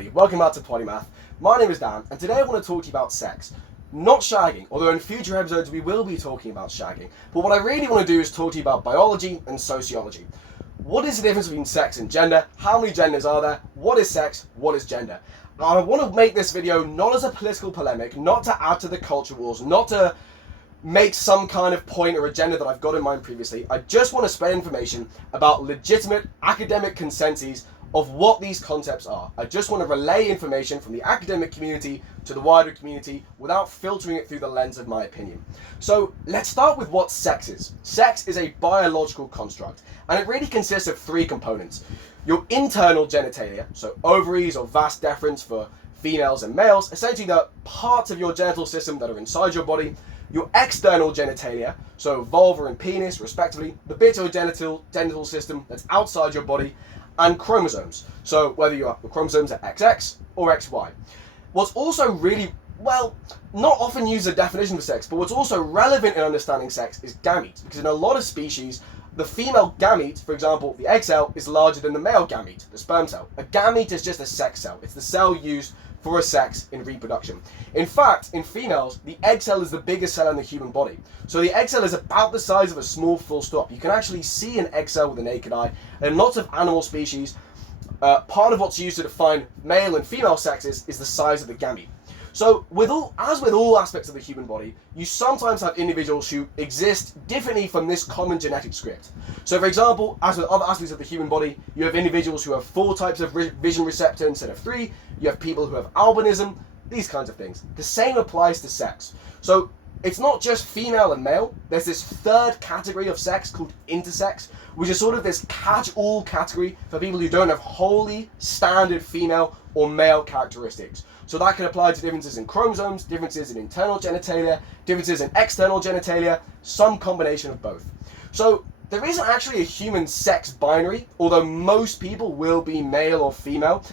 everybody, welcome back to Polymath. My name is Dan, and today I want to talk to you about sex. Not shagging, although in future episodes we will be talking about shagging. But what I really want to do is talk to you about biology and sociology. What is the difference between sex and gender? How many genders are there? What is sex? What is gender? I want to make this video not as a political polemic, not to add to the culture wars, not to make some kind of point or agenda that I've got in mind previously. I just want to spread information about legitimate academic consensus of what these concepts are. I just want to relay information from the academic community to the wider community without filtering it through the lens of my opinion. So let's start with what sex is. Sex is a biological construct, and it really consists of three components. Your internal genitalia, so ovaries or vas deferens for females and males, essentially the parts of your genital system that are inside your body. Your external genitalia, so vulva and penis respectively, the bit of your genital system that's outside your body, and chromosomes, so whether your chromosomes are XX or XY. What's also really, not often used as a definition for sex, but what's also relevant in understanding sex is gametes, because in a lot of species, the female gamete, for example, the egg cell, is larger than the male gamete, the sperm cell. A gamete is just a sex cell. It's the cell used for a sex in reproduction. In fact, in females, the egg cell is the biggest cell in the human body. So the egg cell is about the size of a small full stop. You can actually see an egg cell with the naked eye. And in lots of animal species, part of what's used to define male and female sexes is the size of the gamete. So as with all aspects of the human body, you sometimes have individuals who exist differently from this common genetic script. So for example, as with other aspects of the human body, you have individuals who have 4 types of vision receptor instead of 3, you have people who have albinism, these kinds of things. The same applies to sex. So it's not just female and male, there's this third category of sex called intersex, which is sort of this catch-all category for people who don't have wholly standard female or male characteristics. So that can apply to differences in chromosomes, differences in internal genitalia, differences in external genitalia, some combination of both. So there isn't actually a human sex binary, although most people will be male or female.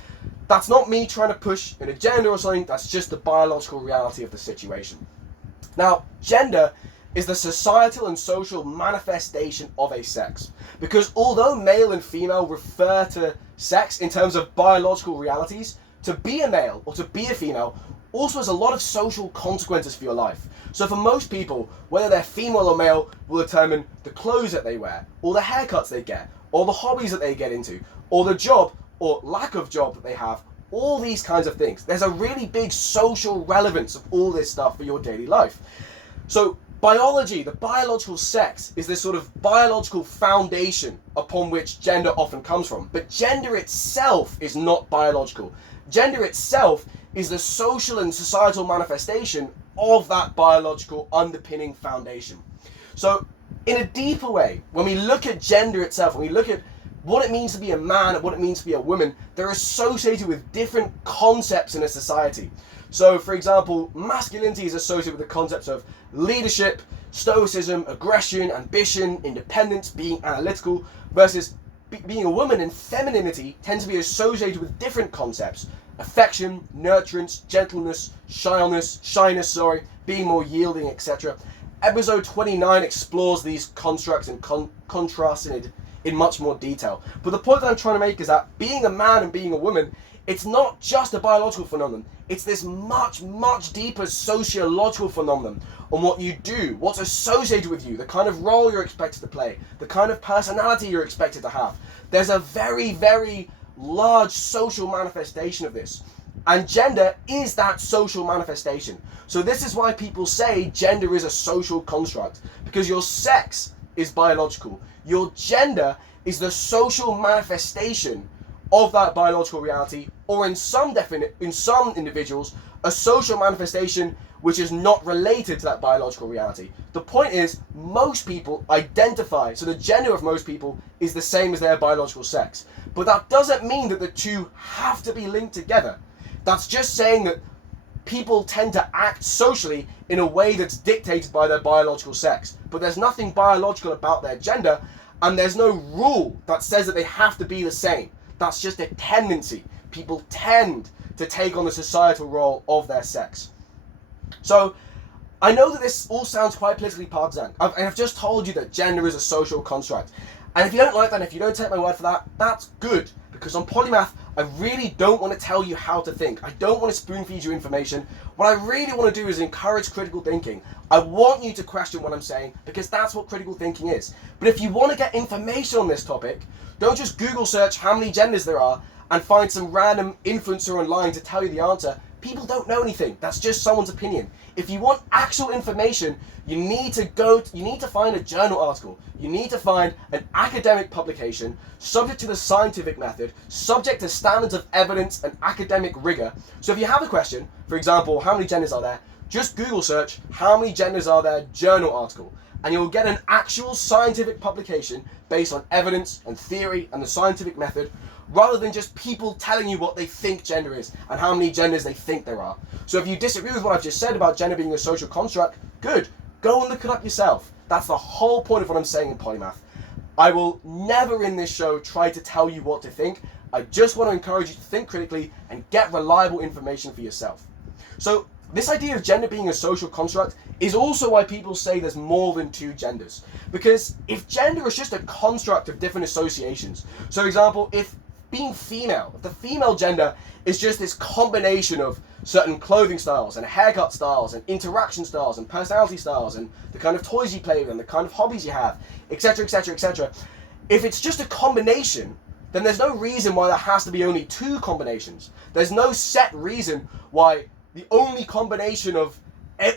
That's not me trying to push an agenda or something, that's just the biological reality of the situation. Now, gender is the societal and social manifestation of a sex. Because although male and female refer to sex in terms of biological realities, to be a male or to be a female also has a lot of social consequences for your life. So for most people, whether they're female or male will determine the clothes that they wear, or the haircuts they get, or the hobbies that they get into, or the job or lack of job that they have, all these kinds of things. There's a really big social relevance of all this stuff for your daily life. So biology, the biological sex, is this sort of biological foundation upon which gender often comes from. But gender itself is not biological. Gender itself is the social and societal manifestation of that biological underpinning foundation. So in a deeper way, when we look at gender itself, when we look at what it means to be a man and what it means to be a woman, they're associated with different concepts in a society. So for example, masculinity is associated with the concepts of leadership, stoicism, aggression, ambition, independence, being analytical, versus being a woman and femininity tends to be associated with different concepts: affection, nurturance, gentleness, shyness, being more yielding, etc. Episode 29 explores these constructs and contrasts in much more detail. But the point that I'm trying to make is that being a man and being a woman, it's not just a biological phenomenon. It's this much, much deeper sociological phenomenon on what you do, what's associated with you, the kind of role you're expected to play, the kind of personality you're expected to have. There's a very, very large social manifestation of this. And gender is that social manifestation. So this is why people say gender is a social construct, because your sex is biological. Your gender is the social manifestation of that biological reality, or in some individuals, a social manifestation which is not related to that biological reality. The point is, most people identify, so the gender of most people is the same as their biological sex. But that doesn't mean that the two have to be linked together. That's just saying that people tend to act socially in a way that's dictated by their biological sex. But there's nothing biological about their gender, and there's no rule that says that they have to be the same. That's just a tendency. People tend to take on the societal role of their sex. So I know that this all sounds quite politically partisan. I've just told you that gender is a social construct. And if you don't like that, if you don't take my word for that, that's good. Because on Polymath, I really don't want to tell you how to think. I don't want to spoon feed you information. What I really want to do is encourage critical thinking. I want you to question what I'm saying because that's what critical thinking is. But if you want to get information on this topic, don't just Google search how many genders there are and find some random influencer online to tell you the answer. People don't know anything. That's just someone's opinion. If you want actual information, you need to find a journal article. You need to find an academic publication subject to the scientific method, subject to standards of evidence and academic rigor. So if you have a question, for example, how many genders are there? Just Google search how many genders are there journal article, and you'll get an actual scientific publication based on evidence and theory and the scientific method, rather than just people telling you what they think gender is and how many genders they think there are. So if you disagree with what I've just said about gender being a social construct, good. Go and look it up yourself. That's the whole point of what I'm saying in Polymath. I will never in this show try to tell you what to think. I just want to encourage you to think critically and get reliable information for yourself. So this idea of gender being a social construct is also why people say there's more than two genders. Because if gender is just a construct of different associations, so for example, if being female, if the female gender is just this combination of certain clothing styles and haircut styles and interaction styles and personality styles and the kind of toys you play with and the kind of hobbies you have, etc., etc., etc. If it's just a combination, then there's no reason why there has to be only two combinations. There's no set reason why the only combination of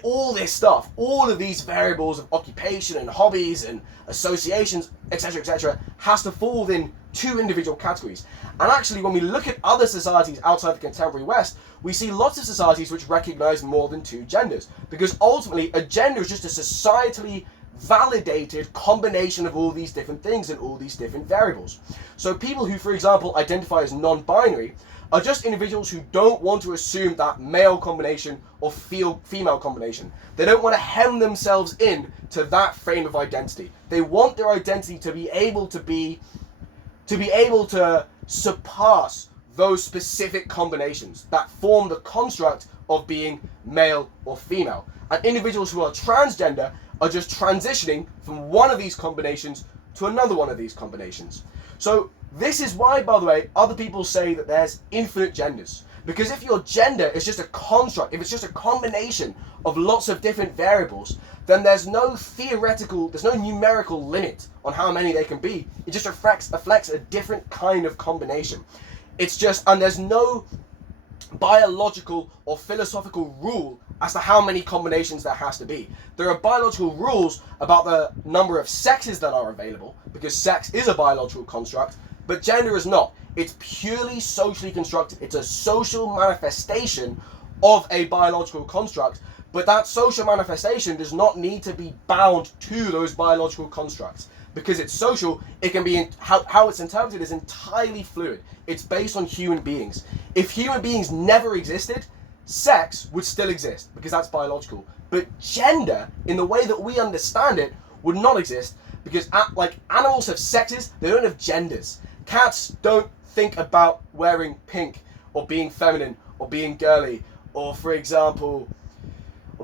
all this stuff, all of these variables of occupation and hobbies and associations, etc., etc., has to fall within two individual categories. And actually, when we look at other societies outside the contemporary West, we see lots of societies which recognize more than two genders. Because ultimately, a gender is just a societally validated combination of all these different things and all these different variables. So people who, for example, identify as non-binary are just individuals who don't want to assume that male combination or female combination. They don't want to hem themselves in to that frame of identity. They want their identity to be able to surpass those specific combinations that form the construct of being male or female. And individuals who are transgender are just transitioning from one of these combinations to another one of these combinations. So this is why, by the way, other people say that there's infinite genders. Because if your gender is just a construct, if it's just a combination of lots of different variables, then there's no numerical limit on how many they can be. It just reflects a different kind of combination. And there's no biological or philosophical rule as to how many combinations there has to be. There are biological rules about the number of sexes that are available, because sex is a biological construct, but gender is not. It's purely socially constructed. It's a social manifestation of a biological construct, but that social manifestation does not need to be bound to those biological constructs. Because it's social, it can be, how it's interpreted is entirely fluid. It's based on human beings. If human beings never existed, sex would still exist, because that's biological. But gender, in the way that we understand it, would not exist, because like animals have sexes, they don't have genders. Cats don't think about wearing pink, or being feminine, or being girly, or for example,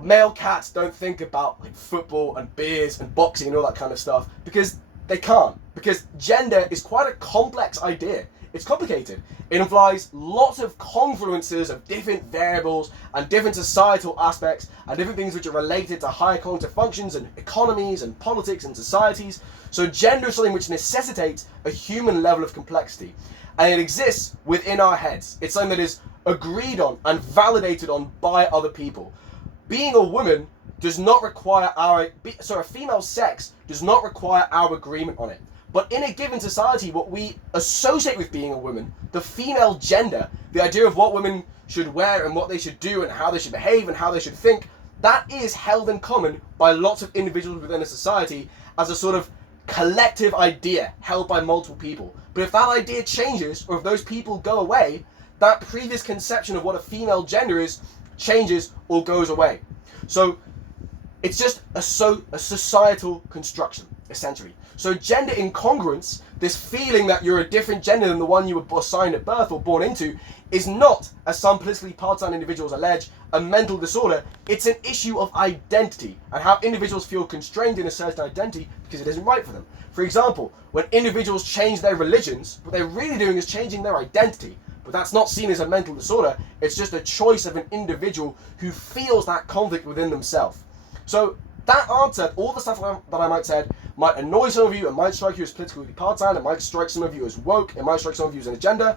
male cats don't think about like football and beers and boxing and all that kind of stuff, because they can't. Because gender is quite a complex idea. It's complicated. It implies lots of confluences of different variables and different societal aspects and different things which are related to higher cognitive functions and economies and politics and societies. So gender is something which necessitates a human level of complexity. And it exists within our heads. It's something that is agreed on and validated on by other people. Being a woman does not require a female sex does not require our agreement on it. But in a given society, what we associate with being a woman, the female gender, the idea of what women should wear and what they should do and how they should behave and how they should think, that is held in common by lots of individuals within a society as a sort of collective idea held by multiple people. But if that idea changes, or if those people go away, that previous conception of what a female gender is changes or goes away. So it's just a societal construction, essentially. So gender incongruence, this feeling that you're a different gender than the one you were assigned at birth or born into, is not, as some politically partisan individuals allege, a mental disorder. It's an issue of identity and how individuals feel constrained in a certain identity because it isn't right for them. For example, when individuals change their religions, what they're really doing is changing their identity. But that's not seen as a mental disorder. It's just a choice of an individual who feels that conflict within themselves. So that answer, all the stuff that I might said, might annoy some of you, it might strike you as politically partisan, it might strike some of you as woke, it might strike some of you as an agenda.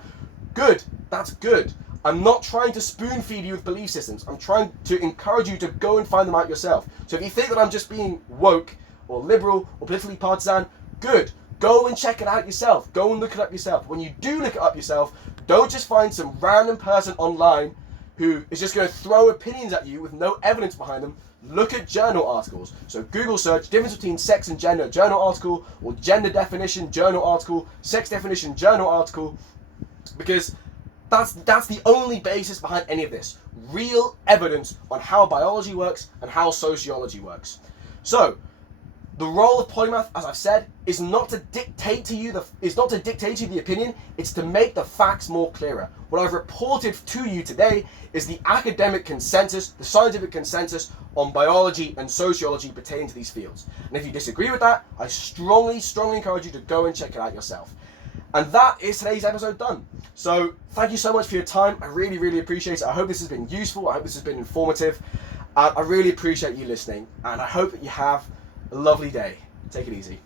Good, that's good. I'm not trying to spoon feed you with belief systems. I'm trying to encourage you to go and find them out yourself. So if you think that I'm just being woke or liberal or politically partisan, good. Go and check it out yourself. Go and look it up yourself. When you do look it up yourself, don't just find some random person online who is just going to throw opinions at you with no evidence behind them. Look at journal articles. So Google search difference between sex and gender journal article, or gender definition journal article, sex definition journal article, because that's the only basis behind any of this. Real evidence on how biology works and how sociology works. So the role of Polymath, as I've said, is not to dictate to you the opinion. It's to make the facts more clearer. What I've reported to you today is the academic consensus, the scientific consensus on biology and sociology pertaining to these fields. And if you disagree with that, I strongly encourage you to go and check it out yourself. And that is today's episode done. So thank you so much for your time. I really appreciate it. I hope this has been useful. I hope this has been informative. I really appreciate you listening, and I hope that you have a lovely day. Take it easy.